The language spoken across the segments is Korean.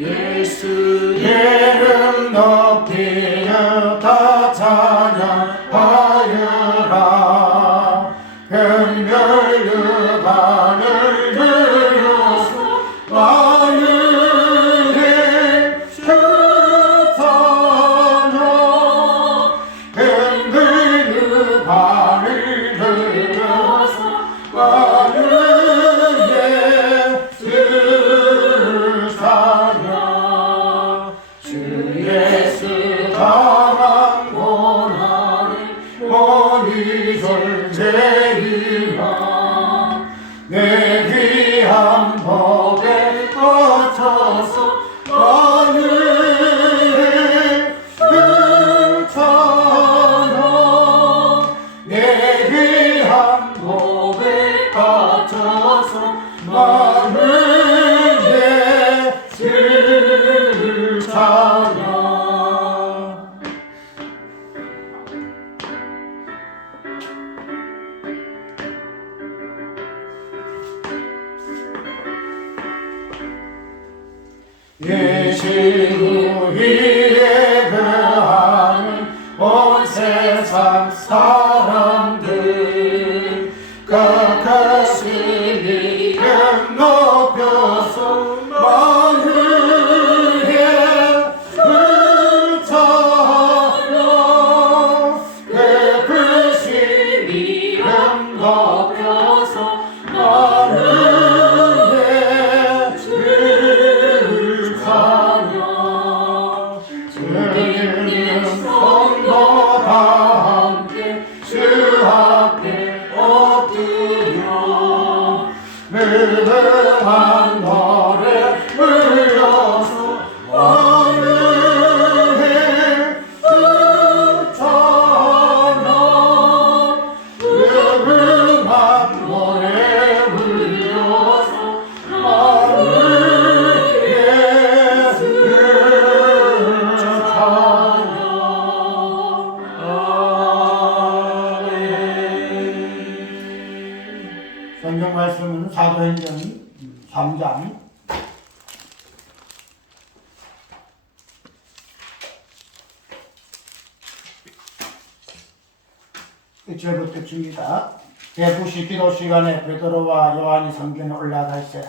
예수 이름 높이여 다 찬양하여라. 별별 유반을 들여서 하늘에 주타나. 별별 유반을 들여서 하늘에 주타나. 주 예수 당한 고난을 머리 절제리라. 내 귀한 법에 갇혀서 하늘에 불타나. 내 귀한 법에 갇혀서 하늘에 불타나. 예수 위에 거하는 온 세상 사람들 그것을 이름 높여서 하늘에 불타나. 그것을 이름 높여서 하늘에 불타나. 주님 성도 다 함께 주 앞에 엎드려 무궁한 노래 불러서 하늘에 불타나. 무궁한 노래 불러서 하늘에 불타나. 성경 말씀은 사도행전 3장 1절부터 줍니다. 대구시 기도 시간에 베드로와 요한이 성전에 올라갈 때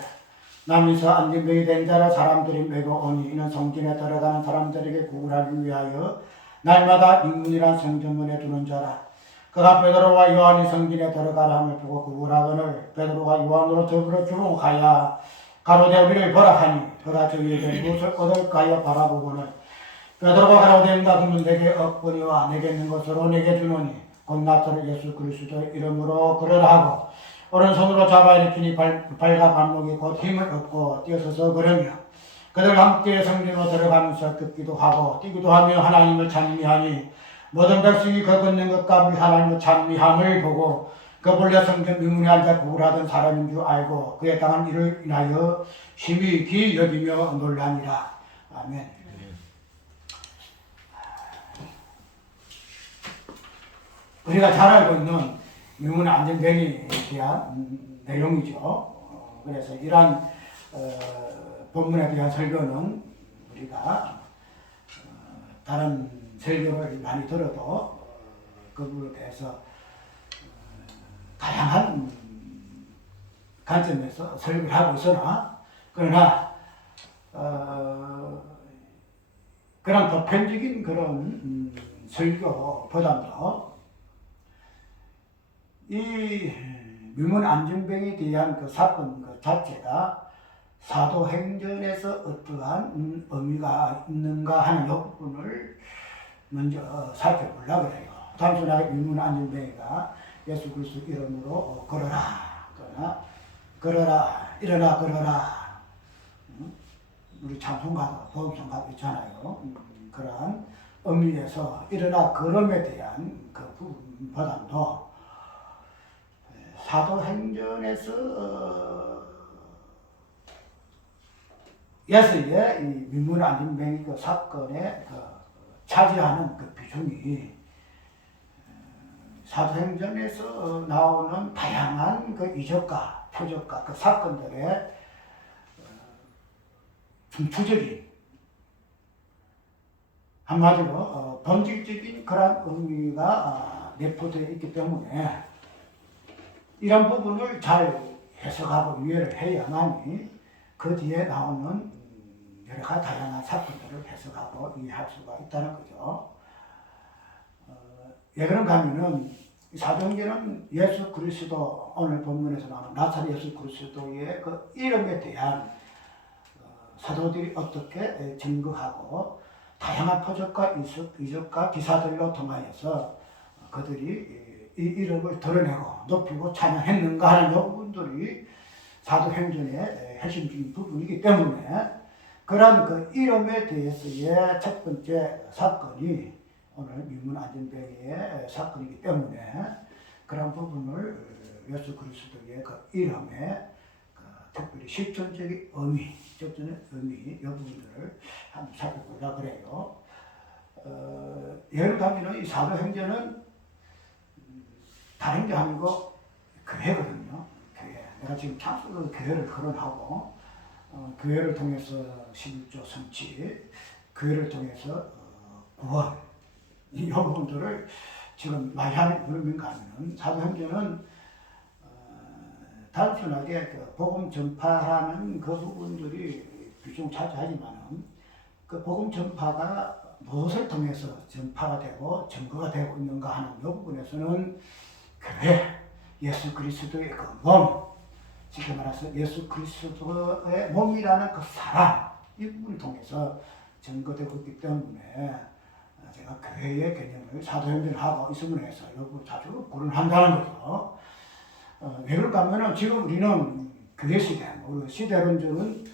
남이서 안진병이 된 자라 사람들이 메고 오니 이는 성전에 들어가는 사람들에게 구걸하기 위하여 날마다 인문이란 성전문에 두는 자라. 그가 베드로와 요한이 성전에 들어가라 함을 보고 구걸하거늘 베드로가 요한으로 더불어 주목하여 가로되 우리를 보라 하니 그가 저희에게 무엇을 얻을까 하여 바라보거늘 베드로가 가로되 응답하면 내게 얻거니와 내게 있는 것으로 내게 주노니 곧 나타를 예수 그리스도의 이름으로 걸으라 하고 오른손으로 잡아 일으키니 발과 발목이 곧 힘을 얻고 뛰어서서 걸으며 그들 함께 성전으로 들어가면서 걷기도 하고 뛰기도 하며 하나님을 찬미하니 모든 백성이 그 걷는 것과 하나님을 찬미함을 보고 그 본래 성전 미문에 앉아 구걸하던 사람인 줄 알고 그에 당한 일을 인하여 심히 기 여기며 놀라니라. 아멘. 우리가 잘 알고 있는 미문 안전뱅이에 대한 내용이죠. 그래서 이러한 본문에 대한 설교는 우리가 다른 설교를 많이 들어도 그 부분에 대해서 다양한 관점에서 설교를 하고 있으나 그러나 그런 보편적인 그런 설교보다도 이 미문 안전병에 대한 그 사건 그 자체가 사도행전에서 어떠한 의미가 있는가 하는 이 부분을 먼저 살펴보려고 해요. 단순하게 미문 안전병이가 예수 그리스도 이름으로 걸어라, 그러나 걸어라, 일어나 걸어라. 우리 찬송가도 보험송가도 있잖아요. 그러한 의미에서 일어나 걸음에 대한 그 부분보다도 사도행전에서 예수의 이 미문 안전병이 그 사건에 그 차지하는 그 비중이 사도행전에서 나오는 다양한 그 이적과 표적과 그 사건들의 순투적인 한마디로 본질적인 그런 의미가 내포되어 있기 때문에 이런 부분을 잘 해석하고 이해를 해야만이 그 뒤에 나오는 여러 가지 다양한 사건들을 해석하고 이해할 수가 있다는 거죠. 왜 그런가 하면은 사도행전은 예수 그리스도, 오늘 본문에서 나오는 나사렛 예수 그리스도의 그 이름에 대한 사도들이 어떻게 증거하고 다양한 표적과 이적과 기사들로 통하여서 그들이 이 이름을 드러내고 높이고 찬양했는가 하는 부분들이 사도행전의 핵심적인 부분이기 때문에 그런 그 이름에 대해서의 첫 번째 사건이 오늘 민문 안전뱅이의 사건이기 때문에 그런 부분을 예수 그리스도의 그 이름에 특별히 실존적인 의미, 실존의 의미 이 부분들을 한번 살펴보려고 그래요. 예를 들면 이 사도행전은 다른 게 아니고 교회거든요. 교회. 내가 지금 창수로 교회를 거론하고 교회를 통해서 11조 성취, 교회를 통해서 구원 이 부분들을 지금 많이 하는 그런가 하면 사도행전은 단순하게 그 복음 전파하는 그 부분들이 비중 차지하지만은 그 복음 전파가 무엇을 통해서 전파가 되고 증거가 되고 있는가 하는 이 부분에서는 교회, 예수 그리스도의 그 몸, 쉽게 말해서 예수 그리스도의 몸이라는 그 사람, 이 부분을 통해서 증거되고 있기 때문에 제가 교회의 개념을 사도행전하고 있음으로 해서 이 부분을 자주 거론한다는 거죠. 왜 그럴까 하면은 지금 우리는 교회 시대, 우리 시대론적은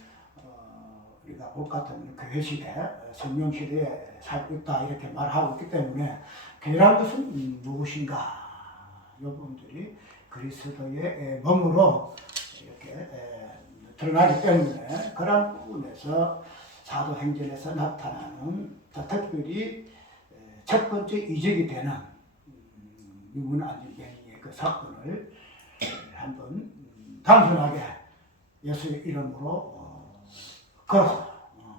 우리가 볼 것 같으면 교회 시대, 성령 시대에 살고 있다 이렇게 말하고 있기 때문에 교회라는 것은 무엇인가 이 부분들이 그리스도의 몸으로 이렇게 드러나기 때문에 그런 부분에서 사도행전에서 나타나는 특별히 첫 번째 이적이 되는 민문 안전뱅이의 그 사건을 한번 단순하게 예수의 이름으로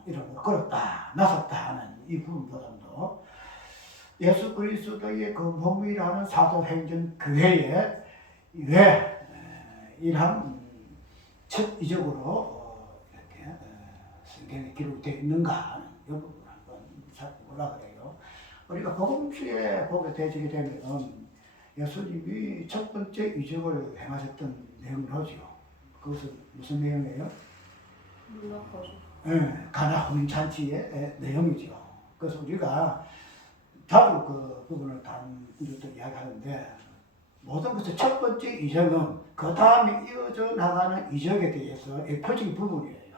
이름으로 걸었다, 나섰다 하는 이 부분보다도 예수 그리스도의 그 몸이라는 사도행전 교회에 왜 이러한 첫 이적으로 이렇게 성경에 기록되어 있는가 하는 이 부분을 한번 살펴보려고 그래요. 우리가 복음서에 보게 되게 되면 예수님이 첫 번째 이적을 행하셨던 내용을 하죠. 그것은 무슨 내용이에요? 가나 혼인잔치의 내용이죠. 그래서 우리가 자주 그 부분을 다른 이것도 이야기하는데 모든 것의 첫 번째 이적은 그 다음에 이어져 나가는 이적에 대해서 표적인 부분이에요.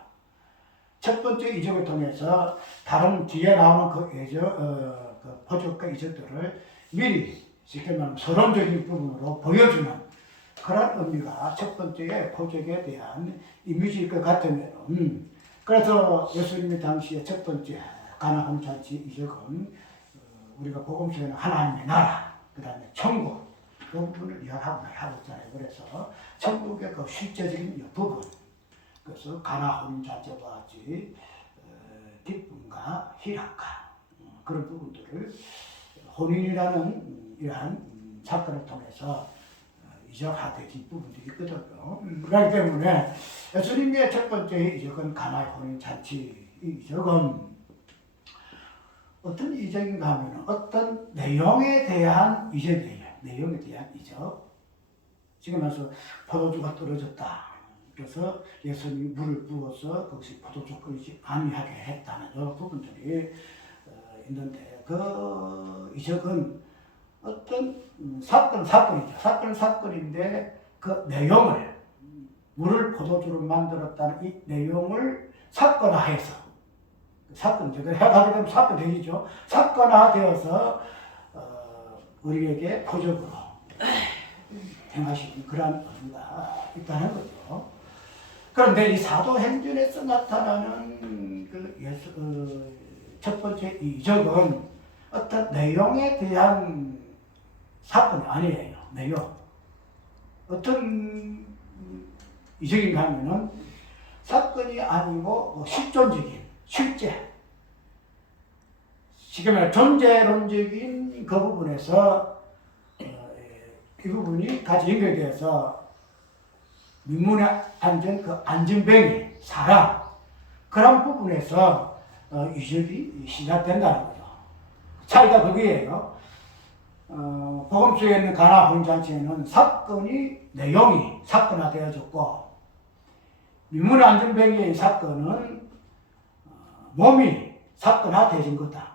첫 번째 이적을 통해서 다른 뒤에 나오는 그 표적과 이적들을 미리 쉽게 말하면 서론적인 부분으로 보여주는 그런 의미가 첫 번째 표적에 대한 이미지일 것 같으면 그래서 예수님이 당시에 첫 번째 가나 혼인잔치 이적은 우리가 복음서에는 하나님의 나라, 그 다음에 천국 그 부분을 이야기하고 있잖아요. 그래서 천국의 그 실제적인 부분, 그래서 가나 혼인잔치와 같이 기쁨과 희락과 그런 부분들을 혼인이라는 이러한 사건을 통해서 이적화되진 부분들이 있거든요. 그렇기 때문에 예수님의 첫 번째 이적은 가나의 혼인잔치 이적은 어떤 이적인가 하면 어떤 내용에 대한 이적이에요. 내용에 대한 이적. 지금 말해서 포도주가 떨어졌다. 그래서 예수님이 물을 부어서 그것이 포도주 끓이지 아니하게 했다는 여러 부분들이 있는데 그 이적은 어떤 사건이죠. 사건인데 그 내용을 물을 포도주로 만들었다는 이 내용을 사건화해서 사건이죠. 하게 되면 사건 되겠죠. 사건화되어서 우리에게 표적으로 행하시는 그런 의미가 있다는 거죠. 그런데 이 사도행전에서 나타나는 첫 번째 이적은 어떤 내용에 대한 사건이 아니에요. 내용. 어떤 이적인가 하면은 사건이 아니고 실존적인 실제, 쉽게 말해 존재론적인 그 부분에서 이 부분이 같이 연결되어서 민문의 안전, 그 안전병이 사람, 그런 부분에서 이적이 시작된다는 거죠. 차이가 거기에요. 복음 속에 있는 가나 혼잔치에는 사건이, 내용이 사건화되어졌고, 민문의 안전병의 사건은 몸이 사건화되어진 거다.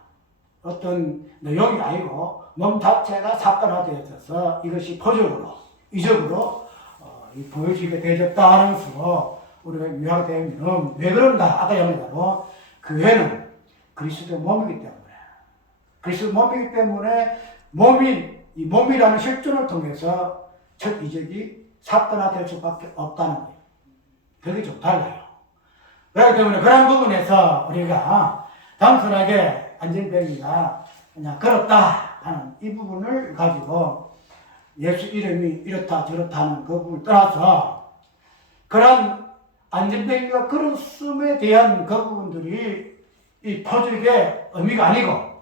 어떤 내용이 아니고 몸 자체가 사건화되어져서 이것이 표적으로, 이적으로 보여지게 되었다는 식으로 우리가 유화가 되면 왜 그런가? 아까 얘기한 교회는 그리스도의 몸이기 때문에, 그리스도의 몸이기 때문에 이 몸이라는 실존을 통해서 첫 이적이 사건화될 수밖에 없다는 거예요. 그게 좀 달라요. 그렇기 때문에 그런 부분에서 우리가 단순하게 안전병이가 그냥 걸었다 하는 이 부분을 가지고 예수 이름이 이렇다 저렇다 하는 그 부분을 떠나서 그런 안전병이가 걸었음에 대한 그 부분들이 이 표적의 의미가 아니고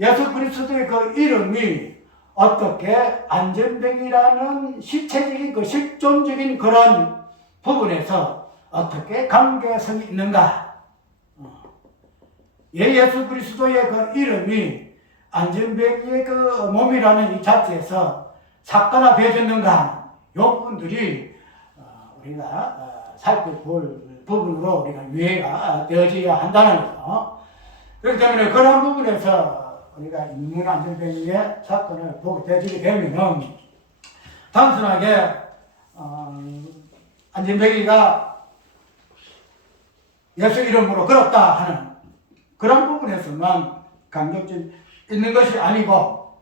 예수 그리스도의 그 이름이 어떻게 안전병이라는 실체적인 그 실존적인 그런 부분에서 어떻게 관계성이 있는가? 예수 그리스도의 그 이름이 안전병의 그 몸이라는 이 자체에서 사건화되어졌는가? 이 부분들이 우리가 살펴볼 부분으로 우리가 이해가 되어져야 한다는 거죠. 그렇기 때문에 그런 부분에서 우리가 인문 안전병의 사건을 보게 되게 되면은 단순하게 안전병이가 예수 이름으로 걸었다 하는 그런 부분에서만 강조점 있는 것이 아니고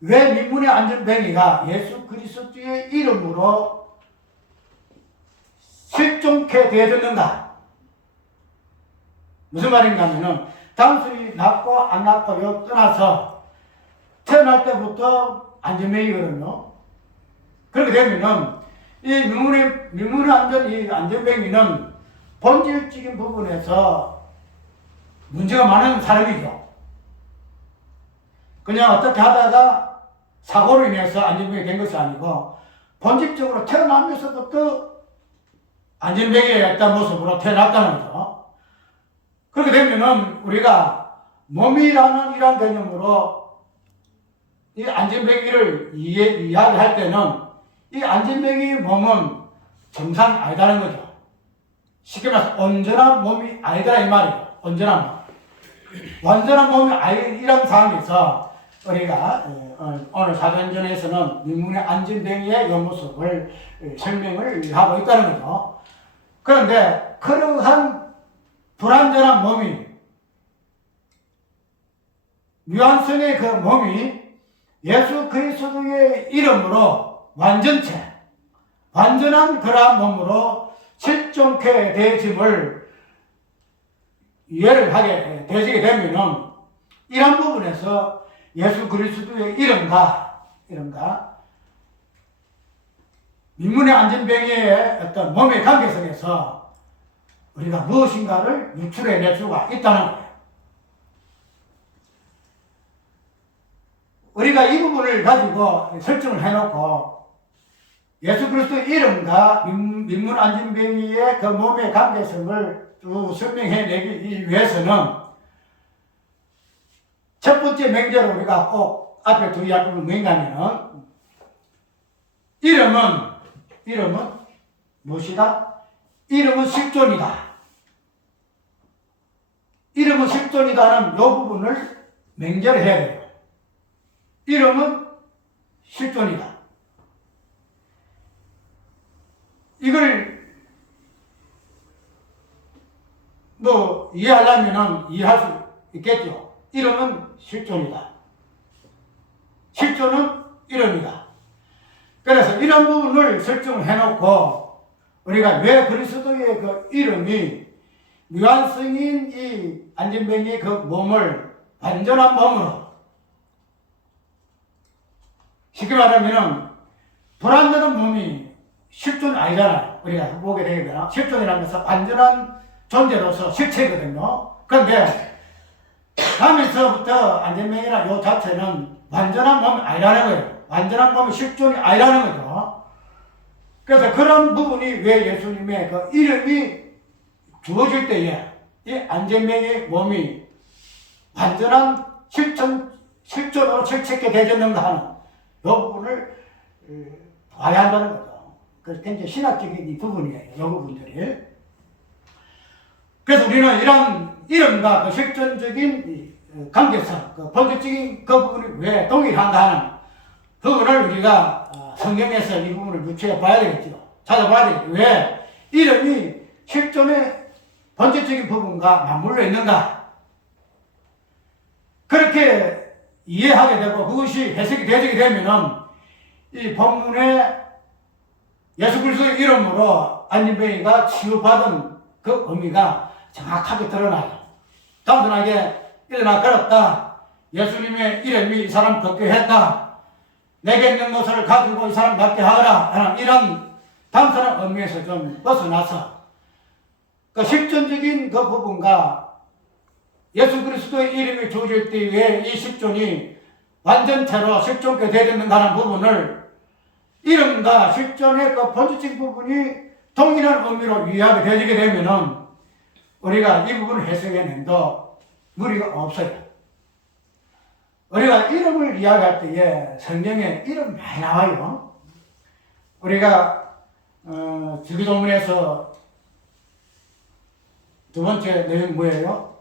왜 민문의 안전병이가 예수 그리스도의 이름으로 실존케 되어졌는가? 무슨 말인가 하면은 단순히 낫고 안 낫고요 떠나서 태어날 때부터 안전병이거든요. 그렇게 되면은 이 민문의 안전병이는 본질적인 부분에서 문제가 많은 사람이죠. 그냥 어떻게 하다가 사고로 인해서 안전병이 된 것이 아니고 본질적으로 태어나면서부터 안전병이었던 모습으로 태어났다는 거죠. 그렇게 되면은 우리가 몸이라는 이런 개념으로 이 안전병이를 이야기할 때는 이 안전병의 몸은 정상이 아니다는 거죠. 쉽게 말해서 온전한 몸이 아니더라 이 말이에요. 온전한 몸. 완전한 몸이 아닌 이런 상황에서 우리가 오늘 사도행전에서는 민문의 안전병의 모습을 설명을 하고 있다는 거죠. 그런데 그러한 불완전한 몸이 유한성의 그 몸이 예수 그리스도의 이름으로 완전체, 완전한 그러한 몸으로 실존케 되어짐을 이해를 하게 되지게 되면은 이런 부분에서 예수 그리스도의 이름과 민문의 안전병의 어떤 몸의 관계성에서 우리가 무엇인가를 유출해낼 수가 있다는 거예요. 우리가 이 부분을 가지고 설정을 해놓고 예수 그리스도의 이름과 민문 안전병의 그 몸의 관계성을 쭉 설명해내기 위해서는 첫 번째 명제로 우리가 꼭 앞에 두어야 할 부분은 뭐냐면은 이름은 무엇이다? 이름은 실존이다. 이름은 실존이다는 이 부분을 명제를 해야 돼요. 이름은 실존이다. 이걸 이해하려면은 이해할 수 있겠죠. 이름은 실존이다. 실존은 이름이다. 그래서 이런 부분을 설정을 해놓고 우리가 왜 그리스도의 그 이름이 무한성인 이 안전병의 그 몸을 완전한 몸으로 쉽게 말하면은 불완전한 몸이 실존 아니잖아요. 우리가 보게 되면 실존이라는 것은 완전한 존재로서 실체거든요. 그런데 남에서부터 안전명이라는 요 자체는 완전한 몸이 아니라는 거예요. 완전한 몸이 실존이 아니라는 거죠. 그래서 그런 부분이 왜 예수님의 그 이름이 주어질 때에 이 안전명의 몸이 완전한 실존으로 실체게 되었는가 하는 이 부분을 봐야 한다는 거죠. 그래서 굉장히 신학적인 이 부분이에요. 이 부분들이. 그래서 우리는 이런 이름과 그 실존적인 관계성, 그 본질적인 그 부분이 왜 동일한가 하는 부분을 우리가 성경에서 이 부분을 유추해 봐야 되겠죠. 찾아봐야 되겠죠. 왜 이름이 실존의 본질적인 부분과 맞물려 있는가. 그렇게 이해하게 되고 그것이 해석이 되게 되면은 이 본문에 예수 그리스도의 이름으로 안진뱅이가 치유받은 그 의미가 정확하게 드러나요. 단순하게 일어나 걸었다. 예수님의 이름이 이 사람 걷게 했다. 내게 있는 것을 가지고 이 사람 낫게 하라. 이런 단순한 의미에서 좀 벗어나서 그 실존적인 그 부분과 예수 그리스도의 이름이 주어질 때에 이 실존이 완전체로 실존게 되었는가 하는 부분을 이름과 실존의 그 본질적인 부분이 동일한 의미로 이해하게 되게 되면은 우리가 이 부분을 해석해낸도 무리가 없어요. 우리가 이름을 이야기할 때에 성경에 이름 많이 나와요. 우리가 주기도문에서 두 번째 내용 뭐예요?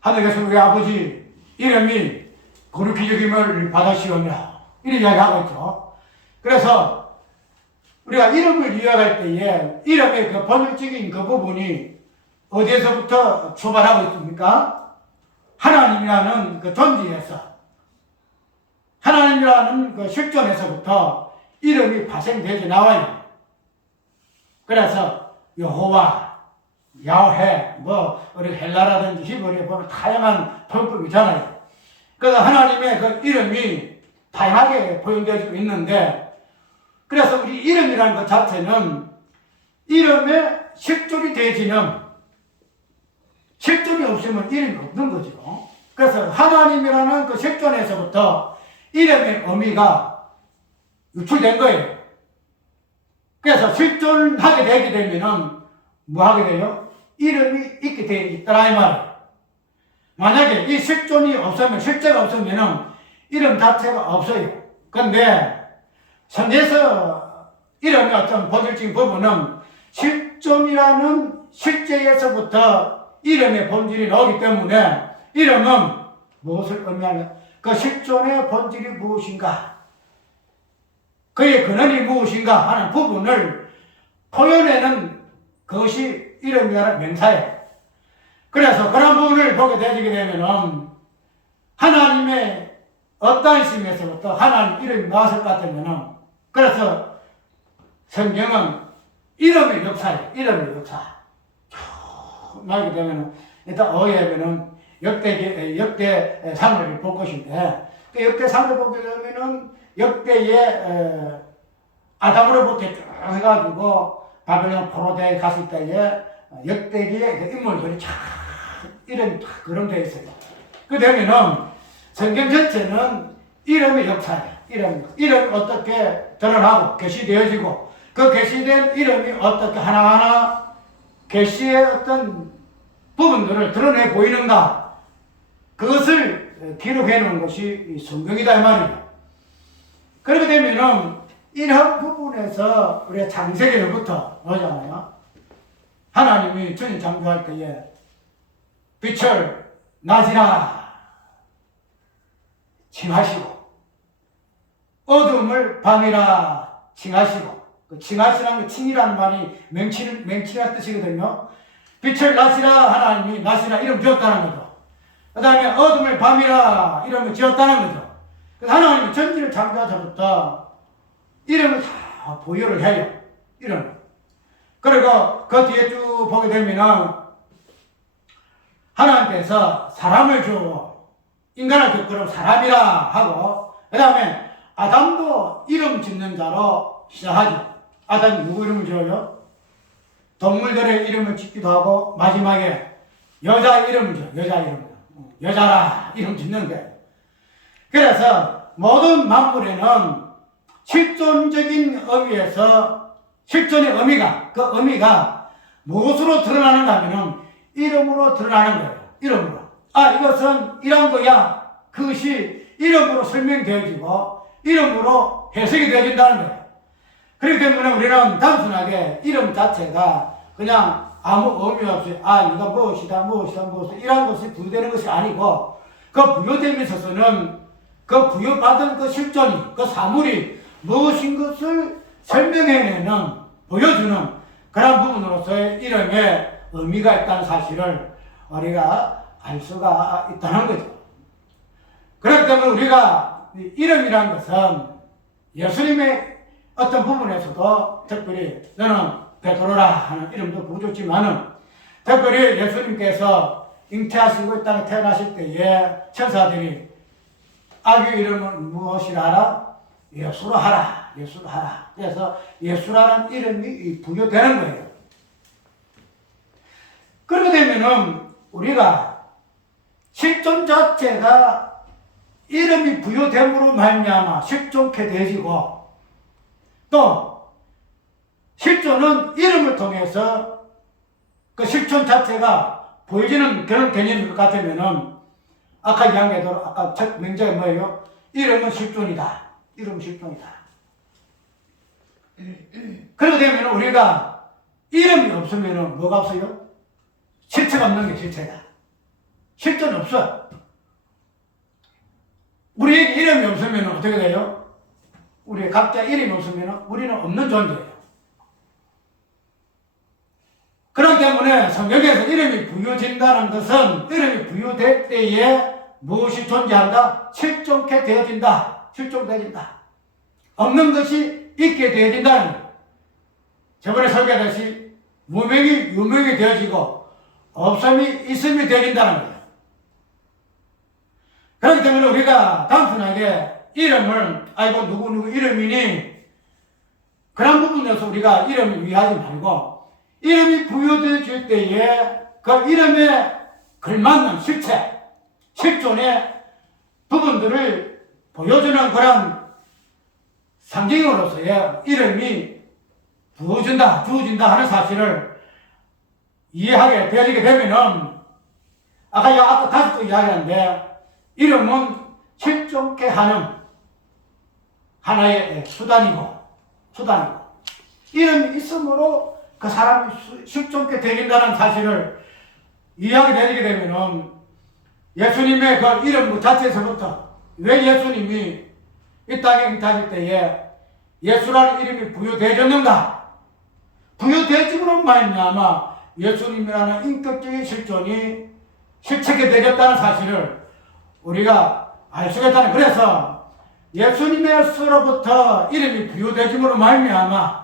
하늘 계신 우리 아버지 이름이 거룩히 여김을 받으시오며 이런 이야기하고 있죠. 그래서 우리가 이름을 이야기할 때에 이름의 그 본질적인 그 부분이 어디에서부터 출발하고 있습니까? 하나님이라는 그 존재에서, 하나님이라는 그 실존에서부터 이름이 발생되지 나와요. 그래서 여호와, 야훼, 우리 헬라라든지 히브리에 보면 다양한 표현법이 있잖아요. 그래서 하나님의 그 이름이 다양하게 표현되어지고 있는데, 그래서 우리 이름이라는 것 자체는 이름의 실존이 되지는, 실존이 없으면 이름이 없는 거죠. 그래서 하나님이라는 그 실존에서부터 이름의 의미가 유출된 거예요. 그래서 실존하게 되게 되면은 뭐 하게 돼요? 이름이 있게 되어 있더라 이 말이에요. 만약에 이 실존이 없으면, 실제가 없으면은 이름 자체가 없어요. 근데 성경에서 이름의 어떤 본질적인 부분은 실존이라는 실제에서부터 이름의 본질이 나오기 때문에 이름은 무엇을 의미하냐? 그 실존의 본질이 무엇인가? 그의 근원이 무엇인가 하는 부분을 표현하는 그것이 이름이라는 명사예요. 그래서 그런 부분을 보게 되게 되면은 하나님의 어떠한 심에서부터 하나님 이름이 나왔을 것 같으면은, 그래서 성경은 이름의 역사예요. 이름의 역사. 나오게 되면은 일단 어휘하면은 역대 상을 볼 것인데, 그 역대 상을 보게 되면은 역대의 아담으로부터 쭉 해가지고 바벨론 포로대에 갔을 때에 역대기의 그 인물들이 참 이름이 다 거론되어 있어요. 그 되면은 성경 전체는 이름의 역사예요. 이름이 어떻게 드러나고 계시되어지고 그 계시된 이름이 어떻게 하나하나 계시의 어떤 부분들을 드러내 보이는가, 그것을 기록해 놓은 것이 성경이다 이 말이에요. 그렇게 되면은 이러한 부분에서 우리가 창세기로부터 보잖아요. 하나님이 주님 창조할 때에 빛을 낮이라 칭하시고 어둠을 밤이라 칭하시고, 그 칭하시라는 게 칭이라는 말이 맹칭이라는 뜻이거든요. 빛을 낮이라 하나님이 낮이라 이름 지었다는 거죠. 그 다음에 어둠을 밤이라 이름을 지었다는 거죠. 그래서 하나님이 전지를 창조하자부터 이름을 다 보유를 해요. 이름. 그리고 그 뒤에 쭉 보게 되면은 하나님께서 사람을 주고 인간을 겪으러 사람이라 하고, 그 다음에 아담도 이름 짓는 자로 시작하죠. 아담이 누구 이름을 지어요? 동물들의 이름을 짓기도 하고 마지막에 여자 이름이죠. 여자 이름. 여자라 이름 짓는 거예요. 그래서 모든 만물에는 실존적인 의미에서 실존의 의미가 그 의미가 무엇으로 드러나는가 하면 이름으로 드러나는 거예요. 이름으로. 아 이것은 이런 거야. 그것이 이름으로 설명되어지고 이름으로 해석이 되어진다는 거예요. 그렇기 때문에 우리는 단순하게 이름 자체가 그냥 아무 의미 없이 아 이거 무엇이다 이런 것이 부여되는 것이 아니고 그 부여됨에 있어서는 그 부여받은 그 실존이 그 사물이 무엇인 것을 설명해내는 보여주는 그런 부분으로서의 이름에 의미가 있다는 사실을 우리가 알 수가 있다는 거죠. 그렇기 때문에 우리가 이름이라는 것은 예수님의 어떤 부분에서도 특별히 너는 베드로라 하는 이름도 부르셨지만은 특별히 예수님께서 잉태하시고 이 땅에 태어나실 때에 천사들이 아기 이름은 무엇이라 하라? 예수로 하라. 예수로 하라. 그래서 예수라는 이름이 부여되는 거예요. 그렇게 되면은 우리가 실존 자체가 이름이 부여됨으로 말미암아 실존케 되지고 또 실존은 이름을 통해서 그 실존 자체가 보여지는 그런 개념일 것 같으면은 아까 이야기했던 아까 첫 명제가 뭐예요? 이름은 실존이다. 이름은 실존이다. 그렇게 되면 우리가 이름이 없으면 뭐가 없어요? 실체가 없는 게 실체다. 실존이 없어. 우리에게 이름이 없으면 어떻게 돼요? 우리 각자 이름이 없으면 우리는 없는 존재예요. 그렇기 때문에 성경에서 이름이 부여진다는 것은 이름이 부여될 때에 무엇이 존재한다? 실존케 되어진다. 실존되어진다. 없는 것이 있게 되어진다는 거예요. 저번에 설계했듯이 무명이 유명이 되어지고 없음이 있음이 되어진다는 거예요. 그렇기 때문에 우리가 단순하게 이름을 아이고 누구 이름이니 그런 부분에서 우리가 이름을 위하지 말고 이름이 부여되어질 때에 그 이름에 걸맞는 실체, 실존의 부분들을 보여주는 그런 상징으로서의 이름이 주어진다 하는 사실을 이해하게 되어지게 되면은 아까 다시 또 이야기하는데 이름은 실존케 하는 하나의 수단이고 이름이 있으므로 그 사람이 실존케 되긴다는 사실을 이해하게 되게 되면은 예수님의 그 이름 자체에서부터 왜 예수님이 이 땅에 잉태하실 때에 예수라는 이름이 부여되어졌는가? 부여되어짐으로 말미암아 예수님이라는 인격적인 실존이 실체게 되었다는 사실을 우리가 알 수가 있다는. 그래서 예수님에서로부터 이름이 부여되짐으로 말미암아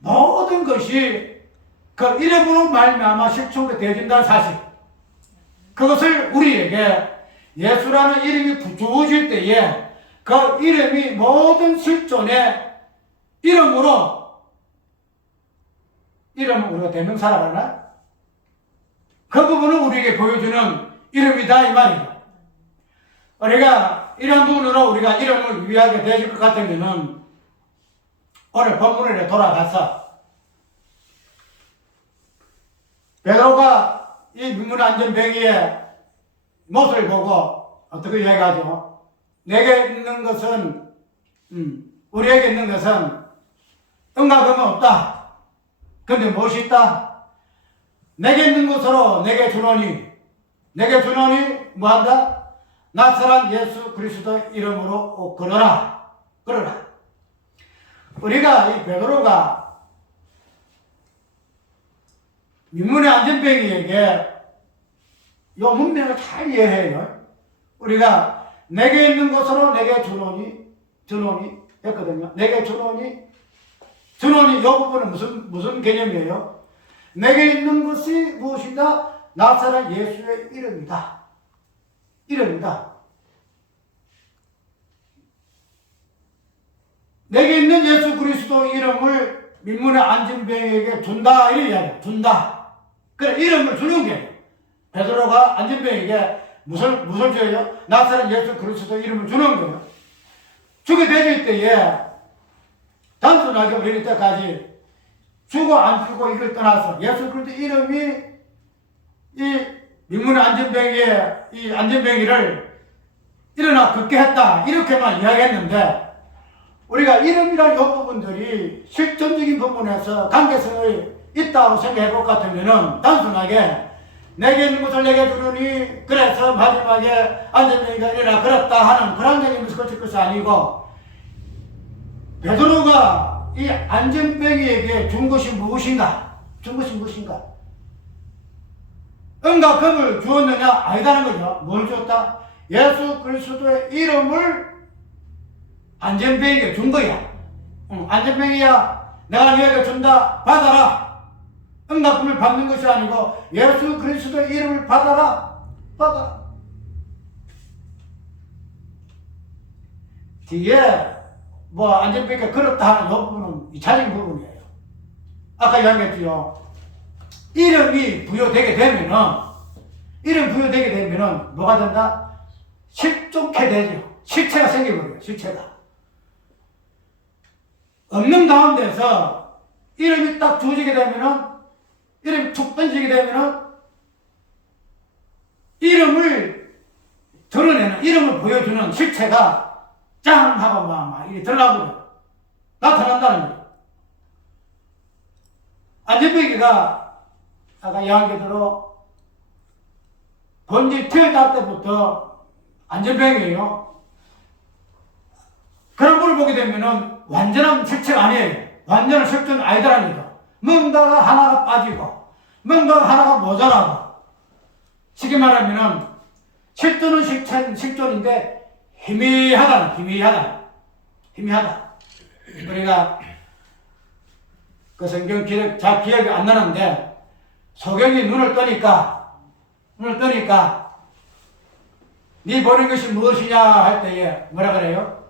모든 것이 그 이름으로 말미암아 실존이 되어진다는 사실, 그것을 우리에게 예수라는 이름이 주어질 때에 그 이름이 모든 실존의 이름으로, 이름은 우리가 대명사라고 하나? 그 부분을 우리에게 보여주는 이름이다 이 말이죠. 우리가 이런 부분으로 우리가 이름을 위하게 되실 것 같으면은 오늘 본문에 돌아가서 베드로가 이 민문안전병이의 모습을 보고 어떻게 이야기하죠? 내게 있는 것은 우리에게 있는 것은 은과 금은 없다. 근데 무엇이 있다? 내게 있는 것으로 내게 주노니 뭐한다? 나사란 예수 그리스도 이름으로 걸어라. 우리가 이 베드로가 민문의 안전병이에게 이 문맥을 잘 이해해요. 우리가 내게 있는 것으로 내게 주노니 했거든요. 내게 주노니 이 부분은 무슨 개념이에요? 내게 있는 것이 무엇이다? 나사렛 예수의 이름이다. 내게 있는 예수 그리스도 이름을 민문의 안진뱅이에게 준다 이런 이야기야. 준다. 그래 이름을 주는 게 베드로가 안진뱅이에게 무엇을 줘요? 나사렛 예수 그리스도 이름을 주는 거예요. 주게 되질 때에 단순하게 우리 이때까지 주고 안 주고 이걸 떠나서 예수 그리스도 이름이 이 민문의 안진뱅이의 이 안진뱅이를 일어나 걷게 했다 이렇게만 이야기했는데 우리가 이름이라는 이 부분들이 실존적인 부분에서 관계성이 있다고 생각해 볼 것 같으면은 단순하게 내게 있는 것을 내게 주느니 그래서 마지막에 안진뱅이가 일어나 걸었다 하는 그런 적인 것이 아니고 베드로가 이 안진뱅이에게 준 것이 무엇인가? 준 것이 무엇인가? 은과 금을 주었느냐? 아니다는 거죠. 뭘 주었다? 예수 그리스도의 이름을 안진뱅이에게 준 거야. 안진뱅이야 내가 너에게 준다 받아라. 은과 금을 받는 것이 아니고 예수 그리스도의 이름을 받아라. 받아라. 뒤에 뭐 안진뱅이가 그렇다 하는 이 부분은 2차적인 부분이에요. 아까 이야기했죠. 이름이 부여되게 되면은 뭐가 된다? 실존케 되죠. 실체가 생겨버려요. 실체가. 없는 가운데서 이름이 딱 주어지게 되면은 이름이 툭 던지게 되면은 이름을 드러내는 이름을 보여주는 실체가 짱 하고 막 이게 들어가버려. 나타난다는 거예요. 안진뱅이가 아까 이야기대로 본지 태어날 때부터 안진뱅이에요. 그런 분을 보게 되면은 완전한 실체가 아니에요. 완전한 실존은 아니더라는 거죠. 뭔가가 하나가 빠지고 뭔가가 하나가 모자라고 쉽게 말하면은 실존은 실존인데 희미하다. 우리가 그 성경 잘 기억이 안 나는데 소경이 눈을 뜨니까 네 보는 것이 무엇이냐 할 때에 뭐라 그래요?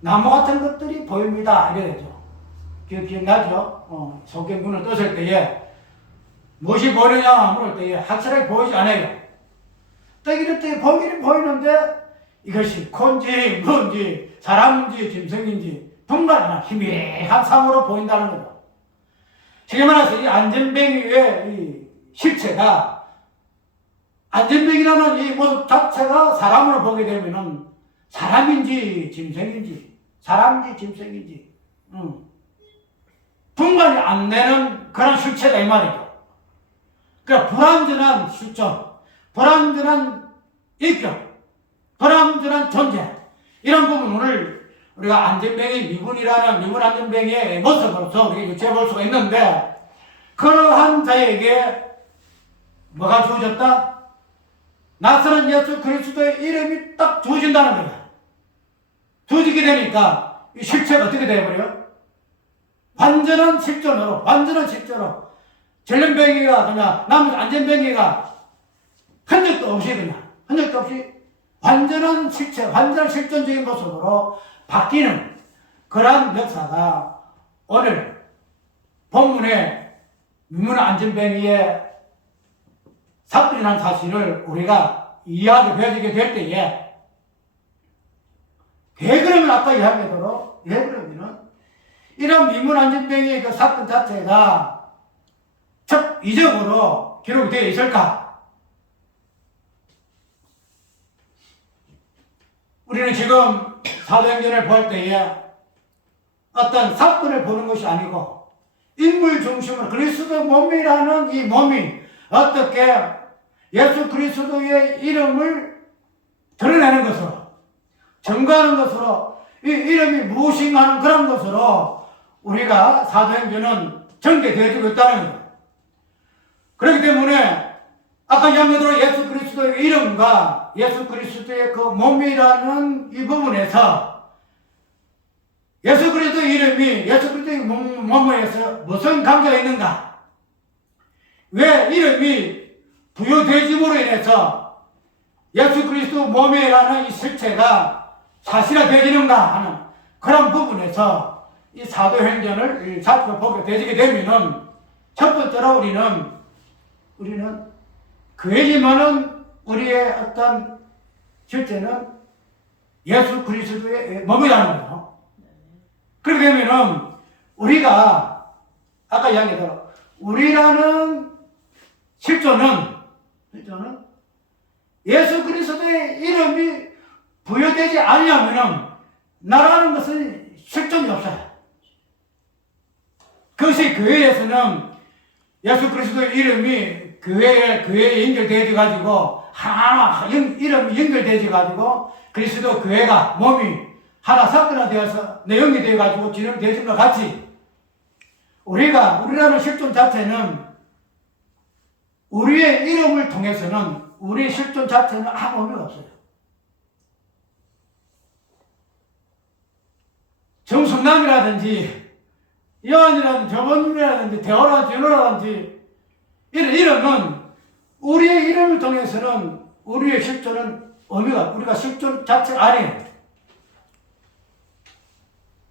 나무 같은 것들이 보입니다. 이래야죠. 기억나죠? 소경 눈을 떴을 때에 무엇이 보이느냐 물을 때에 확실하게 보이지 않아요. 떠기를 때 보기는 보이는데 이것이 콘지 뭔지 사람인지 짐승인지 분간하나 희미한 상으로 보인다는 거죠. 쉽게 말해서 이 안진뱅이의 이 실체가 안진뱅이라는 이 모습 자체가 사람으로 보게 되면은 사람인지 짐승인지 분간이 안 되는 그런 실체가 이 말이죠. 그러니까 불완전한 실존, 불완전한 인격, 불완전한 존재 이런 부분을 우리가 안진뱅이 민문 안진뱅이의 모습으로서 우리가 유추해 볼 수가 있는데 그러한 자에게 뭐가 주어졌다? 나사렛 예수 그리스도의 이름이 딱 주어진다는 거야. 주어지게 되니까 이 실체가 어떻게 되어버려요? 완전한 실존으로 전염뱅이가 그냥 남은 안진뱅이가 흔적도 없이 완전한 실체, 완전한 실존적인 모습으로 바뀌는 그러한 역사가 오늘 본문의 민문 안진뱅이의 사건이라는 사실을 우리가 이해하게 되어지게 될 때에 왜 그러면 아까 이야기하도록 왜 그러면은 이런 민문 안진뱅이의 그 사건 자체가 첫 이적으로 기록이 되어 있을까? 우리는 지금 사도행전을 볼 때에 어떤 사건을 보는 것이 아니고 인물 중심으로 그리스도 몸이라는 이 몸이 어떻게 예수 그리스도의 이름을 드러내는 것으로 증거하는 것으로 이 이름이 무엇인가 하는 그런 것으로 우리가 사도행전은 전개되어지고 있다는 거예요. 그렇기 때문에 아까 이야기대로 예수 그리스도의 이름과 예수 그리스도의 그 몸이라는 이 부분에서 예수 그리스도의 이름이 예수 그리스도의 몸에서 무슨 관계가 있는가? 왜 이름이 부여되짐으로 인해서 예수 그리스도 몸이라는 이 실체가 사실화되어지는가 하는 그런 부분에서 이 사도행전을 살펴보게 되게 되면은 첫 번째로 우리는 교회지만은 우리의 어떤 실제는 예수 그리스도의 몸이라는 거예요. 그렇게 되면은 우리가 아까 이야기대로 우리라는 실존은 예수 그리스도의 이름이 부여되지 않으려면은 나라는 것은 실존이 없어요. 그것이 교회에서는 예수 그리스도의 이름이 교회에 연결되어 가지고 하나 이름이 연결되어 가지고 그리스도 교회가 몸이 하나 사건화되어서 내용이 되어 가지고 진행되어진 것 같이 우리라는 실존 자체는 우리의 이름을 통해서는 우리의 실존 자체는 아무 의미가 없어요. 정순남이라든지 요한이라든지 조본님이라든지 대호라든지 윤호라든지 이런 이름은 우리의 이름을 통해서는 우리의 실존은 의미가 우리가 실존 자체가 아니에요.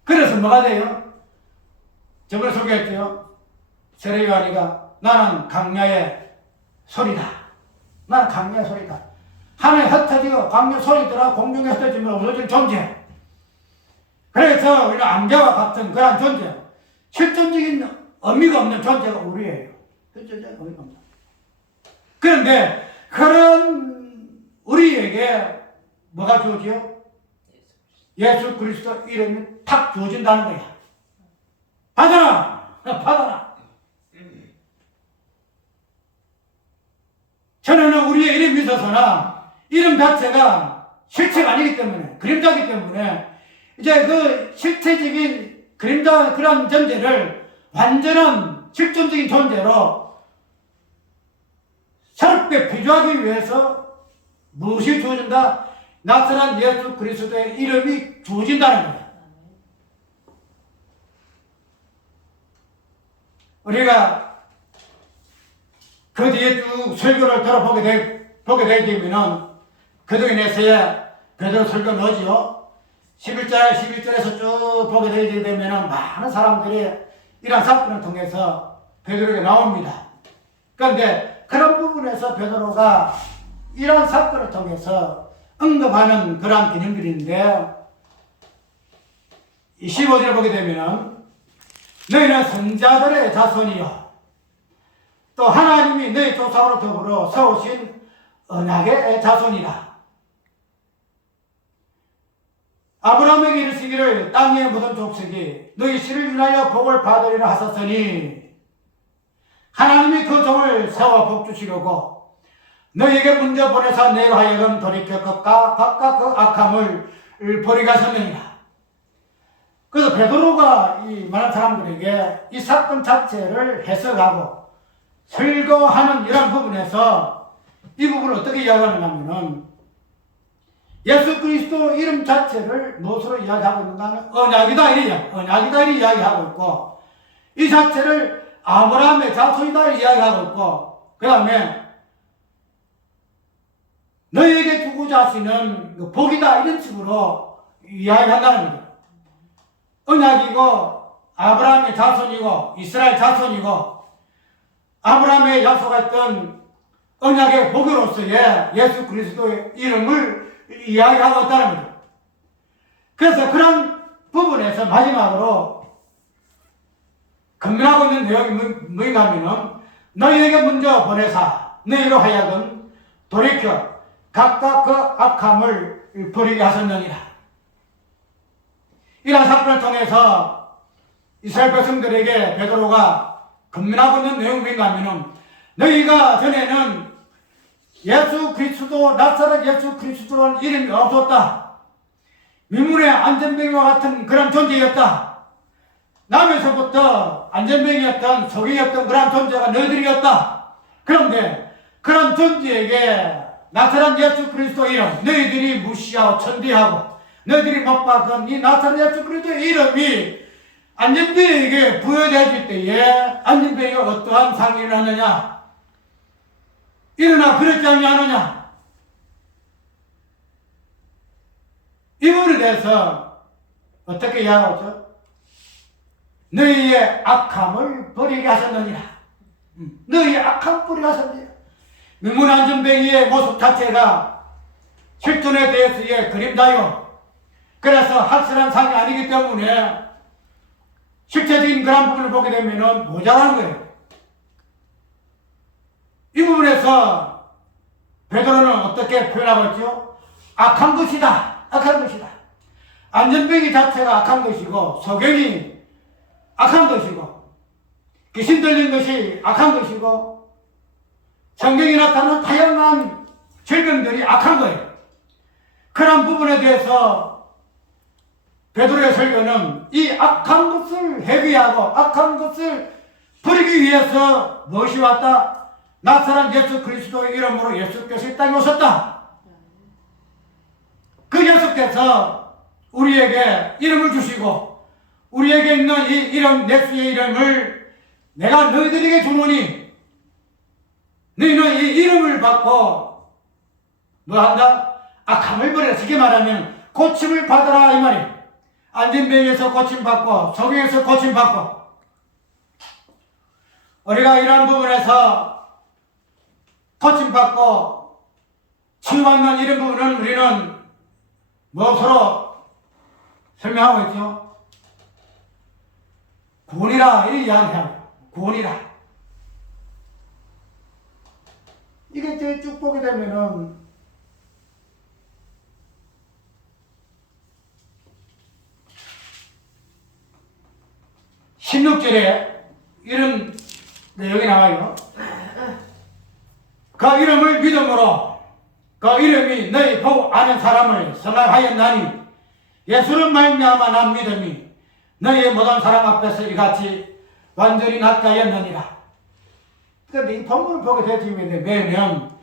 그래서 뭐가 돼요? 저번에 소개했죠. 세례 요한이가 나는 강야의 소리다. 나는 강야의 소리다. 하늘에 흩어지고 강야 소리더라 공중에 흩어지면 없어질 존재. 그래서 우리는 안개와 같은 그런 존재, 실존적인 의미가 없는 존재가 우리예요. 실존적인 의미가 없는. 그런데 그런 우리에게 뭐가 주어지요? 예수 그리스도 이름이 탁 주어진다는 거야. 받아라. 저는 우리의 이름이 있어서나 이름 자체가 실체가 아니기 때문에 그림자이기 때문에 이제 그 실체적인 그림자 그런 존재를 완전한 실존적인 존재로 새롭게 비교하기 위해서 무엇이 주어진다? 나타난 예수 그리스도의 이름이 주어진다는 거예요. 우리가 그 뒤에 쭉 설교를 들어보게 되면은 그동안에서의 베드로 설교 뭐지요? 11절에서 쭉 보게 되게 되면은 많은 사람들이 이런 사건을 통해서 베드로에게 나옵니다. 그런데 그런 부분에서 베드로가 이런 사건을 통해서 언급하는 그런 개념들인데 15절을 보게 되면은 너희는 선자들의 자손이요 또 하나님이 너희 조상으로 더불어 세우신 언약의 자손이라. 아브라함에게 이르시기를 땅에 묻은 족속이 너희 씨를 인하여 복을 받으리라 하셨으니 하나님이 그 종을 세워 복주시려고 너희에게 문제 보내사 내로 하여금 돌이켜 각각 그 악함을 버리게 하셨느니라. 그래서 베드로가 이 많은 사람들에게 이 사건 자체를 해석하고 설교하는 이런 부분에서 이 부분을 어떻게 이야기하느냐면은 예수 그리스도 이름 자체를 무엇으로 이야기하고 있는가 하면 언약이다 이렇게 이야기하고 있고 이 자체를 아브라함의 자손이다 이야기하고 있고 그 다음에 너희에게 주고자 하시는 복이다 이런 식으로 이야기한다는 거죠. 언약이고 아브라함의 자손이고 이스라엘 자손이고 아브라함의 약속했던 언약의 복으로서의 예수 그리스도의 이름을 이야기하고 있다는 거죠. 그래서 그런 부분에서 마지막으로 건면하고 있는 내용이 뭐냐면은 너희에게 먼저 보내사 너희로 하여금 돌이켜 각각 그 악함을 버리게 하셨느니라. 이러한 사건을 통해서 이스라엘 백성들에게 베드로가 건면하고 있는 내용이 뭐냐면은 너희가 전에는 예수 그리스도 나사렛 예수 그리스도라는 이름이 없었다. 민물의 안전병과 같은 그런 존재였다. 남에서부터 안전병이었던 속이었던 그런 존재가 너희들이었다. 그런데 그런 존재에게 나타난 예수 그리스도 이름 너희들이 무시하고 천대하고 너희들이 못 박은 이 나타난 예수 그리스도의 이름이 안전병에게 부여되어질 때에 안전병이 어떠한 상이 일어나느냐? 일어나 그렇지 않느냐? 이 부분에 대해서 어떻게 이야기하죠? 너희의 악함을 버리게 하셨느니라. 너희의 악함 버리게 하셨느니라. 민문안전뱅이의 모습 자체가 실존에 대해서의 그림자요. 그래서 확실한 상이 아니기 때문에 실체적인 그런 부분을 보게 되면 모자란 거예요. 이 부분에서 베드로는 어떻게 표현하고 있죠? 악한 것이다. 악한 것이다. 안전뱅이 자체가 악한 것이고, 소경이 악한 것이고, 귀신 들린 것이 악한 것이고, 성경에 나타나는 다양한 질병들이 악한 거예요. 그런 부분에 대해서 베드로의 설교는 이 악한 것을 회귀하고 악한 것을 버리기 위해서 무엇이 왔다? 나사렛 예수 그리스도의 이름으로 예수께서 이 땅에 오셨다. 그 예수께서 우리에게 이름을 주시고 우리에게 있는 이 이름, 예수의 이름을 내가 너희들에게 주노니 너희는 이 이름을 받고 뭐한다? 악함을 버려라. 쉽게 말하면 고침을 받아라 이 말이에요. 안전뱅이에서 고침받고 소경에서 고침받고 우리가 이러한 부분에서 고침받고 치유받는 이런 부분은 우리는 무엇으로 설명하고 있죠? 구원이라 이 이야기하고 구원이라. 이게 쭉 보게 되면은 16절에 이런 내용이 나와요. 그 이름을 믿음으로 그 이름이 너희 보고 아는 사람을 성함하였나니 예수를 말미암아 난 믿음이 너희의 모든 사람 앞에서 이같이 완전히 낫게 하였느니라. 그런데 이 본문을 보게 되면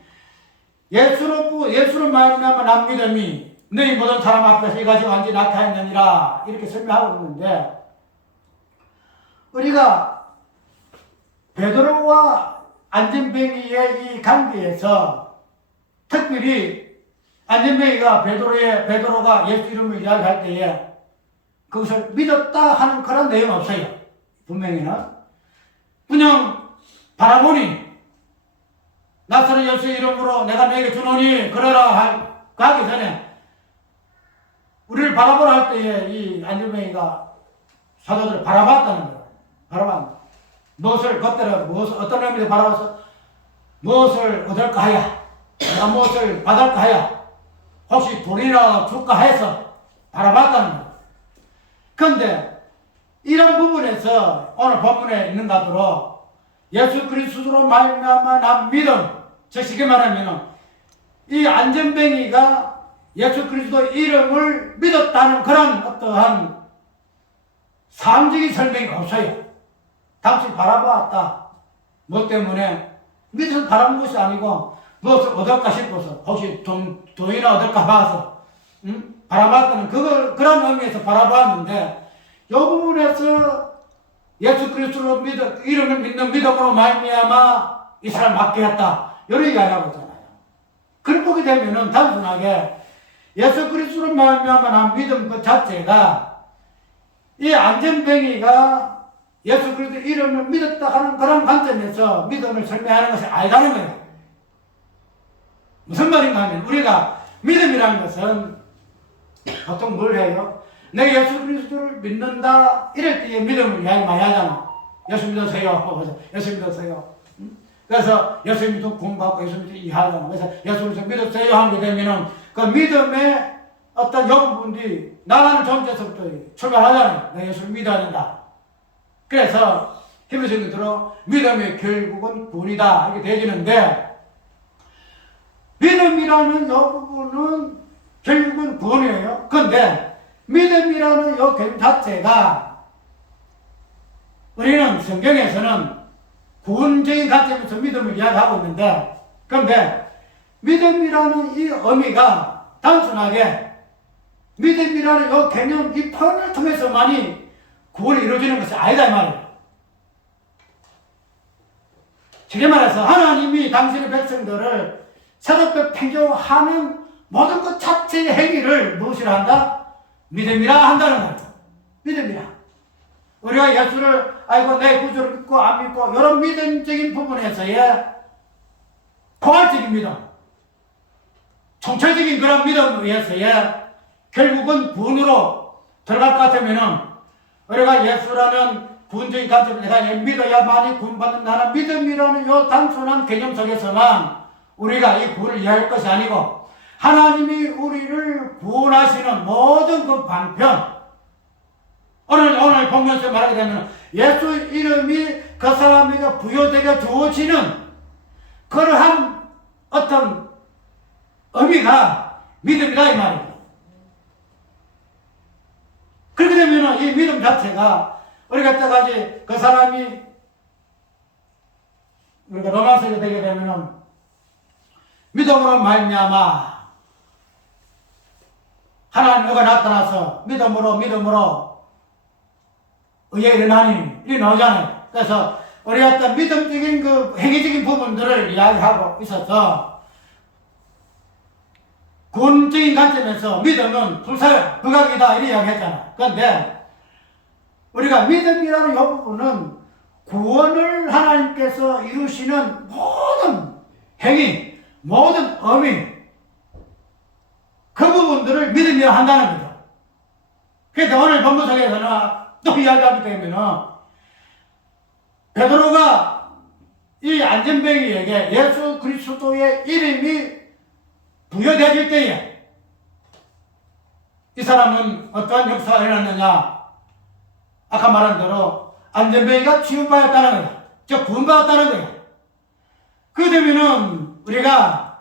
예수를 말미암아 난 믿음이 너희 모든 사람 앞에서 이같이 완전히 낫게 하였느니라 이렇게 설명하고 있는데 우리가 베드로와 안전뱅이의 이 관계에서 특별히 안전뱅이가 베드로가 예수 이름을 이야기할 때에 그것을 믿었다 하는 그런 내용은 없어요. 분명히는 그냥 바라보니 나사렛 예수 이름으로 내가 너에게 주노니 그러라 하기 전에 우리를 바라보라 할 때에 이 안전뱅이가 사도들을 바라봤다는 거예요. 바라봤다. 무엇을 겉대로 어떤 의미로 바라봐서 무엇을 얻을까 하야 내가 무엇을 받을까 하야 혹시 돈이나 줄까 해서 바라봤다는 거예요. 그런데 이런 부분에서 오늘 본문에 있는 것으로 예수 그리스도로 말미암아 난 믿음 즉 쉽게 말하면 이 안전뱅이가 예수 그리스도 이름을 믿었다는 그런 어떠한 상징이 설명이 없어요. 당신 바라보았다. 뭐 때문에? 믿어서 바라본 것이 아니고 무엇을 얻을까 싶어서 혹시 돈이나 얻을까 봐서 바라봤다는 그런 의미에서 바라보았는데 이 부분에서 예수 그리스도로 이름을 믿는 믿음으로 말미암아 이 사람 맡겼다. 이런 이야기하고 있잖아요. 그렇게 보게 되면은 단순하게 예수 그리스도로 말미암아 난 믿음 그 자체가 이 안전뱅이가 예수 그리스도 이름을 믿었다 하는 그런 관점에서 믿음을 설명하는 것이 아니라는 거예요. 무슨 말인가 하면 우리가 믿음이라는 것은 보통 뭘 해요? 내가 예수 그리스도를 믿는다 이럴 때에 믿음을 이야기 많이 하잖아. 예수 믿으세요. 예수 믿으세요. 그래서 예수 믿고 구원받고 예수 믿고 이해하잖아. 그래서 예수 그리스도 믿으세요 하게 되면은 그 믿음의 어떤 여부분들이 나라는 존재에서부터 출발하잖아요. 내가 예수를 믿어야 된다. 그래서 히브리서는 들어 믿음의 결국은 구원이다 이렇게 되어지는데 믿음이라는 이 부분은 결국은 구원이에요. 그런데 믿음이라는 이 개념 자체가 우리는 성경에서는 구원적인 관점에서 믿음을 이야기하고 있는데 그런데 믿음이라는 이 의미가 단순하게 믿음이라는 이 개념, 이 표현을 통해서만이 구원이 이루어지는 것이 아니다 이 말이에요. 쉽게 말해서 하나님이 당신의 백성들을 새롭게 팽개하는 모든 것 자체의 행위를 무엇이라 한다? 믿음이라 한다는 거예요. 믿음이라. 우리가 예수를 알고 내 구주를 믿고 안 믿고 이런 믿음적인 부분에서의 포괄적인 믿음, 총체적인 그런 믿음에 의해서의 결국은 구원으로 들어갈 것 같으면은 우리가 예수라는 구원적인 관점을 내가 믿어야만이 구원받는다는 믿음이라는 요 단순한 개념 속에서만 우리가 이 구원을 이해할 것이 아니고 하나님이 우리를 구원하시는 모든 그 방편, 오늘 본문에서 말하게 되면 예수 이름이 그 사람에게 부여되게 주어지는 그러한 어떤 의미가 믿음이다 이 말입니다. 그렇게 되면 이 믿음 자체가 우리가 여태까지 그 사람이 우리가 로마서에 되게 되면 믿음으로 말미암아 하나님 의가 나타나서 믿음으로 의에 일어나니 이리 나오잖아요. 그래서 우리가 어떤 믿음적인 그 행위적인 부분들을 이야기하고 있어서 구원적인 관점에서 믿음은 불가이다 이렇게 이야기했잖아요. 그런데 우리가 믿음이라는 이 부분은 구원을 하나님께서 이루시는 모든 행위, 모든 의미, 그 부분들을 믿음이라 한다는 거죠. 그래서 오늘 본문 속에서는 또 이야기하게 되면 베드로가 이 안전뱅이에게 예수 그리스도의 이름이 부여되어질 때에 이 사람은 어떠한 역사가 일어났느냐? 아까 말한 대로 안전뱅이가 치유받았다는 거야. 즉 구원받았다는 거야. 그 되면은 우리가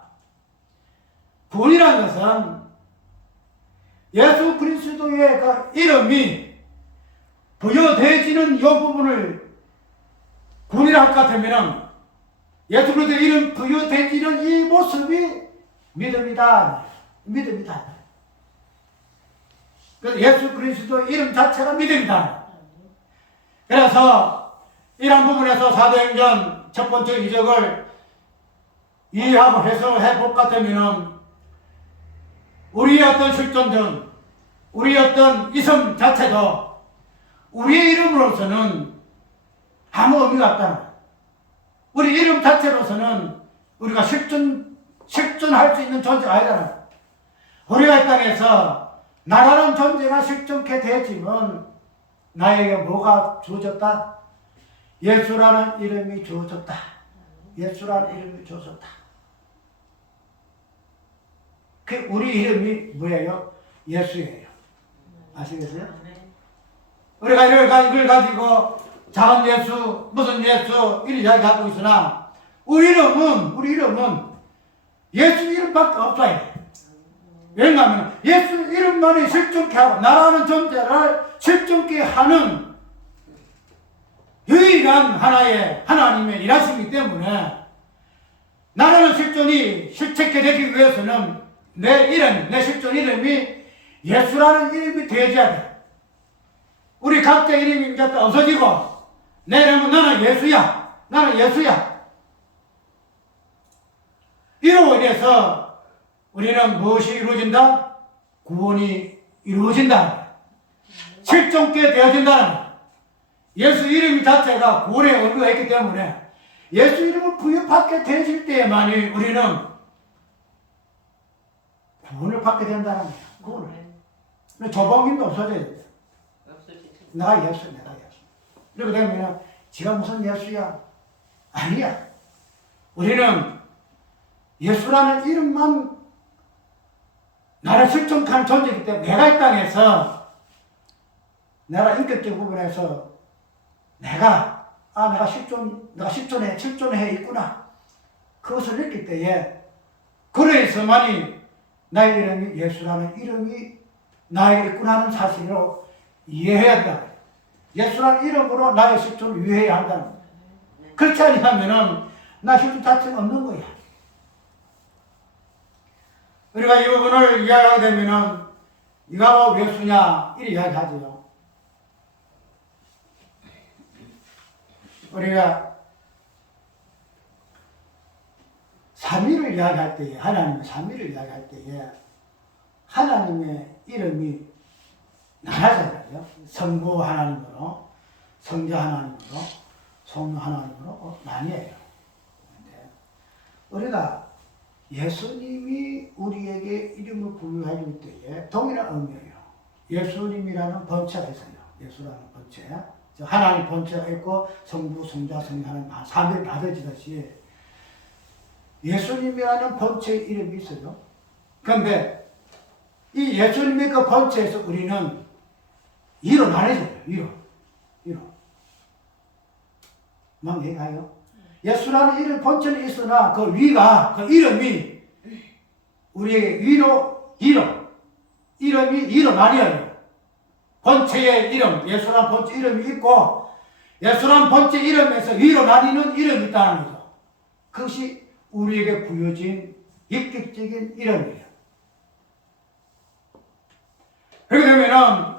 구원이라는 것은 예수 그리스도의 그 이름이 부여되어지는 이 부분을 구원이라 할 것 같으면 예수 그리스도의 이름 부여되어지는 이 모습이 믿음이다. 믿음이다. 그래서 예수 그리스도의 이름 자체가 믿음이다. 그래서 이런 부분에서 사도행전 첫 번째 이적을 이해하고 해석해 볼 것 같으면 우리의 어떤 실존전, 우리의 어떤 이성 자체도 우리의 이름으로서는 아무 의미가 없다는 거예요. 우리 이름 자체로서는 우리가 실존할 수 있는 존재가 아니잖아요. 우리가 이 땅에서 나라는 존재가 실존케 되지만 나에게 뭐가 주어졌다? 예수라는 이름이 주어졌다. 예수라는 이름이 주어졌다. 그 우리 이름이 뭐예요? 예수예요. 아시겠어요? 우리가 이걸 가지고 작은 예수, 무슨 예수 이런 이야기 하고 있으나 우리 이름은 예수 이름밖에 없어요. 왜냐하면 예수 이름만이 실존케 하고 나라는 존재를 실존케 하는 유일한 하나의 하나님의 일하시기 때문에 나라는 실존이 실체케 되기 위해서는 내 실존 이름이 예수라는 이름이 되어져야 돼. 우리 각자 이름이 이제 없어지고 내 이름은 나는 예수야. 이로 인해서 우리는 무엇이 이루어진다? 구원이 이루어진다. 실존케 되어진다는 거야. 예수 이름 자체가 구원의 의미가 있기 때문에 예수 이름을 부여받게 되어질 때에만이 우리는 구원을 받게 된다는 거야. 구원을. 조범임도 없어져야 돼. 내가 예수. 이렇게 되면 지가 무슨 예수야? 아니야. 우리는 예수라는 이름만 나를 실존하는 존재이기 때문에 내가 이 땅에서 내가 인격적 부분에서 내가 실존해 있구나. 그것을 느낄 때에 그래서만이 나의 이름이 예수라는 이름이 나에게 있구나 하는 사실을 이해해야 한다. 예수라는 이름으로 나의 실존을 유해해야 한다는 거야. 그렇지 않으면은 나 실존 자체가 없는 거야. 우리가 이 부분을 이야기하게 되면은 네가 왜 예수냐 이렇게 이야기하죠. 우리가 삼위를 이야기할 때에 하나님의 삼위를 이야기할 때에 하나님의 이름이 나라잖아요. 성부 하나님으로 성자 하나님으로, 성령 하나님으로 나뉘어요. 근데 우리가 예수님이 우리에게 이름을 부여해 줄 때에 동일한 의미예요. 예수님이라는 번체가 있어요. 예수라는 번체. 하나님 번체가 있고 성부, 성자, 성령 하나님 삼위일 나눠지듯이 예수님이라는 번체의 이름이 있어요. 그런데 이 예수님의 그 번체에서 우리는 이로 나눠져요. 이로. 막 얘기해요. 예수라는 이름 번체는 있으나 그 위가, 그 이름이 우리에게 이름이 이로 나뉘어요. 번체의 이름, 예수라는 번체 이름이 있고 예수라는 번체 이름에서 위로 나뉘는 이름이 있다는 거죠. 그것이 우리에게 부여진 입격적인 이름이에요. 그렇게 되면은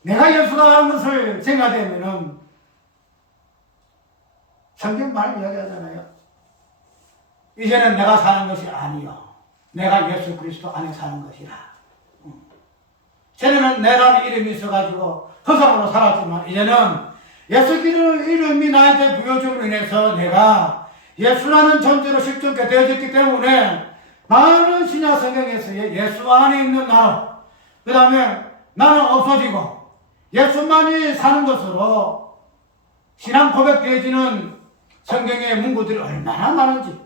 내가 예수가 하는 것을 생각하면은 성경 많이 이야기하잖아요. 이제는 내가 사는 것이 아니요 내가 예수 그리스도 안에 사는 것이라. 전에는 내라는 이름이 있어가지고 허상으로 살았지만 이제는 예수 그리스도 이름이 나한테 부여줌으로 인해서 내가 예수라는 존재로 실존케 되어졌기 때문에 많은 신약 성경에서 예수 안에 있는 나로 그 다음에 나는 없어지고 예수만이 사는 것으로 신앙 고백되어지는 성경의 문구들이 얼마나 많은지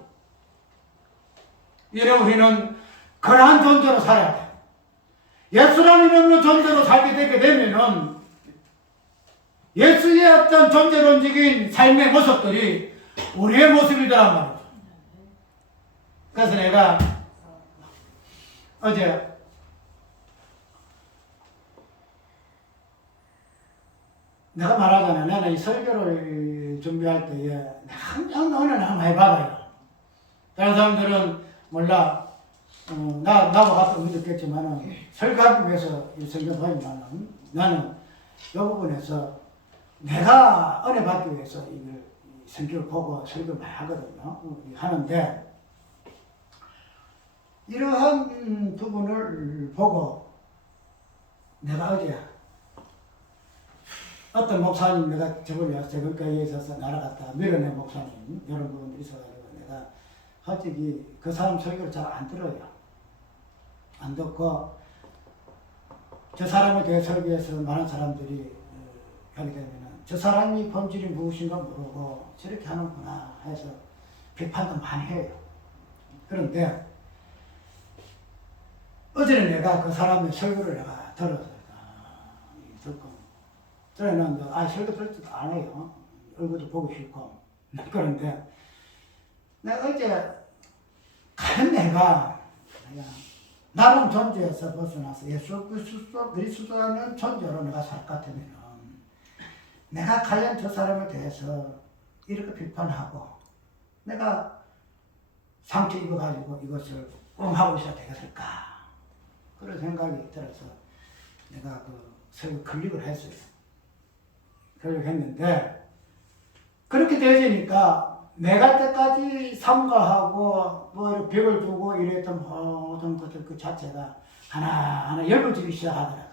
이래 우리는 그러한 존재로 살아야 돼. 예수라는 이름으로 존재로 살게 되게 되면은 예수의 어떤 존재론적인 삶의 모습들이 우리의 모습이더란 말이죠. 그래서 내가 어제 내가 말하잖아. 나는 이 설교를 준비할 때에 항상 오늘 많이 받아요. 다른 사람들은 몰라. 나도 같은 의미도 있겠지만은 설교하기 위해서 이 설교 보이면은 나는 이 부분에서 내가 은혜 받기 위해서 이걸 성경을 보고 설교를 많이 하거든요. 하는데 이러한 부분을 보고 내가 어제 어떤 목사님 내가 저번까지에 있어서 날아갔다가 밀어낸 목사님 이런 부분도 있어가지고 내가 솔직히 그 사람 설교를 잘 안 들어요. 안 듣고 저 사람에 대해 설교해서 많은 사람들이 하게 되면은 저 사람이 본질이 무엇인가 모르고 저렇게 하는구나 해서 비판도 많이 해요. 그런데 어제는 내가 그 사람의 설교를 내가 들었어요. 듣고 저는 설교 들지도 안 해요. 얼굴도 보기 싫고. 그런데 내가 어제 과연 내가 나름 존재에서 벗어나서 예수 그리스도라는 존재로 내가 살 것 같으면 내가 과연 저 사람에 대해서 이렇게 비판하고 내가 상처 입어가지고 이것을 하고 있어야 되겠을까 그런 생각이 들어서 내가 그 설교 클릭을 했어요. 클릭했는데 그렇게 되어지니까 내가 때까지 삼가하고 뭐 이렇게 벽을 두고 이랬던 모든 것들 그 자체가 하나하나 열어지기 시작하더라고요.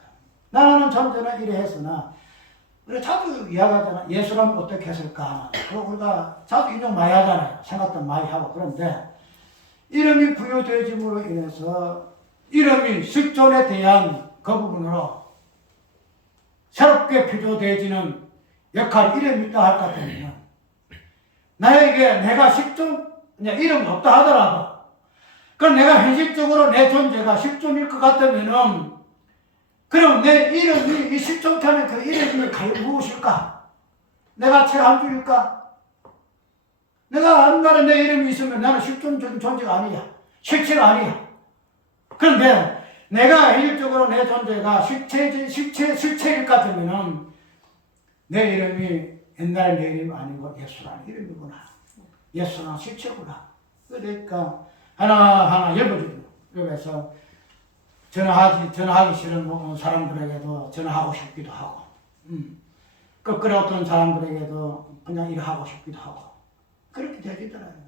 나는 존재는 이래 했으나 우리가 자주 이야기하잖아. 예수라면 어떻게 했을까? 우리가 자주 인용 많이 하잖아요. 생각도 많이 하고. 그런데 이름이 부여되어짐으로 인해서 이름이 실존에 대한 그 부분으로 새롭게 필요되어지는 역할이 이름이 있다 할 것 같으면 나에게 내가 실존, 이름이 없다 하더라도 그럼 내가 현실적으로 내 존재가 실존일 것 같으면은 그럼 내 이름이 이 실존케 하는 그 이름이 과연 무엇일까? 내가 책 한 줄일까? 내가 한 날에 내 이름이 있으면 나는 실존적인 존재가 아니야. 실체가 아니야. 그런데 내가 현실적으로 내 존재가 실체일 것 같으면은 내 이름이 옛날 내 이름이 아니고 예수라는 이름이구나. 예수는 실체구나. 그러니까 하나하나 열어주고 그래서 전화하기 싫은 사람들에게도 전화하고 싶기도 하고 끄끄러웠던 사람들에게도 그냥 일하고 싶기도 하고 그렇게 되더라고요.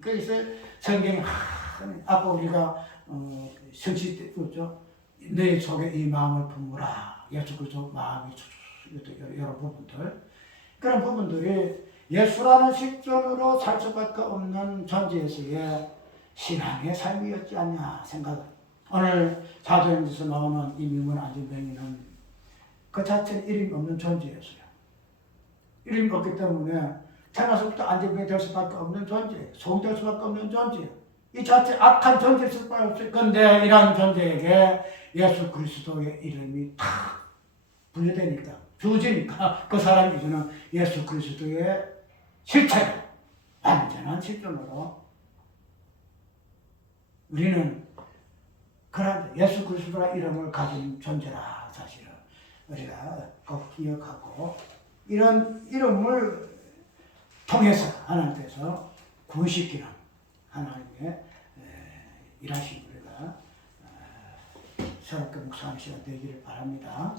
그래서 성경이 아까 우리가 성시 때 그렇죠. 내 속에 이 마음을 품으라 예수 그리스도 마음이 이런 부분들, 그런 부분들이 예수라는 실존으로 살 수밖에 없는 존재에서의 신앙의 삶이었지 않냐 생각. 오늘 사도행전에서 나오는 이민문 안진뱅이는 그 자체는 이름이 없는 존재였어요. 이름이 없기 때문에 태어나서부터 안진뱅이 될 수밖에 없는 존재, 소될 수밖에 없는 존재, 이 자체 악한 존재일 수밖에 없을 건데, 이러한 존재에게 예수 그리스도의 이름이 탁 분류되니까, 주어지니까 그 사람이 이제는 예수 그리스도의 실체로, 완전한 실존으로 우리는 그런 예수 그리스도의 이름을 가진 존재라, 사실은 우리가 꼭 기억하고, 이런 이름을 통해서 하나님께서 구원시키는 하나님의 일하신 우리가 새롭게 묵상하는 시간 되기를 바랍니다.